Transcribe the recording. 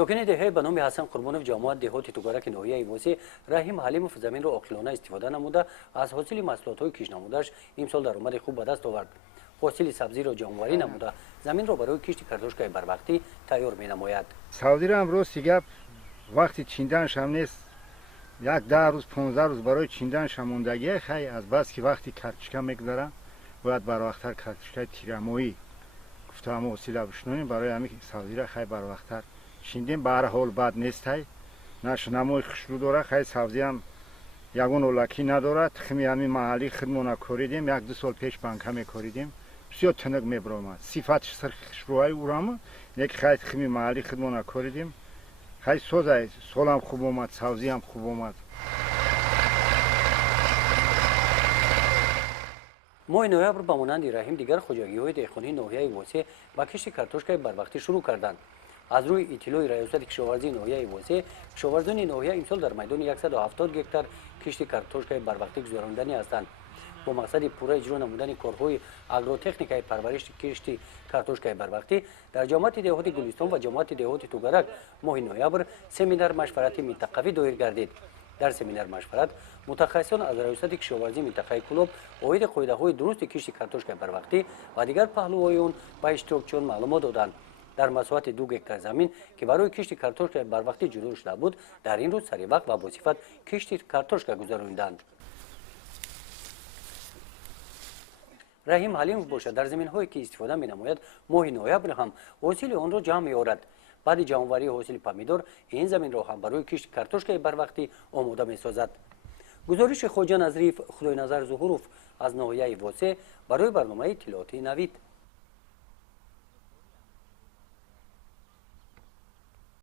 ساکن دهه به نام حسن قربانوف جماعت دهات توگرک ناحیه واسه رحیم حلیموف زمین را عاقلانه استفاده نموده از حاصل محصولات کشت نموده‌اش امسال درآمد خوب به دست آورد. حاصل سبزی را جانوری نموده زمین را برای کشت کارتوشکای بروقتی تیار می‌نماید. سبزی را امروز دیگه وقتی چیندنش هم نیست، یک 10 روز 15 روز برای چیندنش هم موندگی خیلی از بس که وقتی کارتوشکا میگذره باید بروقتر کارتوشکای تیرمویی گفتم حاصل بشنویم برای همین سبزی را خیلی بروقتر چیندیم. به هر حال بد نیست، نمای خوشبو داره، خیلی سبزی هم یگون اولکی نداره. تخمی همین محلی خودمون کوریدیم، 1-2 سال پیش بانک میکوریدیم، بسیار تنگ میبرم. صفاتش سر خوشبوهای اورام یک خیلی تخمی محلی خودمون کوریدیم، خیلی سوزه، سالم خوب اومد، سبزی هم خوب اومد. ماه نوامبر به مانند رحیم دیگر خواجگی‌های دهقانی ناحیه واسه با کشت کارتوشکای بروقتی شروع کردند. از روی اطلاع ریاست کشاورزی ناحیه واسه کشاورزان ناحیه امسال در میدان 170 هکتار کشت کارتوشکای بروقتی گذراندنی هستند. با مقصد پورا اجرا نمودن کارهای آگروتکنیکای پرورش کشت کارتوشکای بروقتی در جماعت دهات گلستان و جماعت دهات توگرک ماه نوامبر سمینار مشورتی منطقوی دایر گردید. در سمینار مشورت متخصصان از ریاست کشاورزی منطقه کلوب اوید قاعده‌های درست کشت کارتوشکای بروقتی و دیگر پهلوهای به اشتراکچیان معلومات دادند. در مساحت 2 هکتار زمین که برای کشت کارتوشکای بروقتی جلو شده بود در این روز سری وقت و با صفت کشت کارتوشکا گذراندند. رحیم حلیموف باشد در زمین‌هایی که استفاده می‌نماید ماه نوامبر هم حاصل آن را جمع می‌آورد. بعد جمع‌آوری حاصل پامیدور این زمین را هم برای کشت کارتوشکای بروقتی آماده می‌سازد. گزارش خواجه نظریف خدای نظر ظهوروف از ناحیه واسه برای برنامه اطلاعاتی نوید.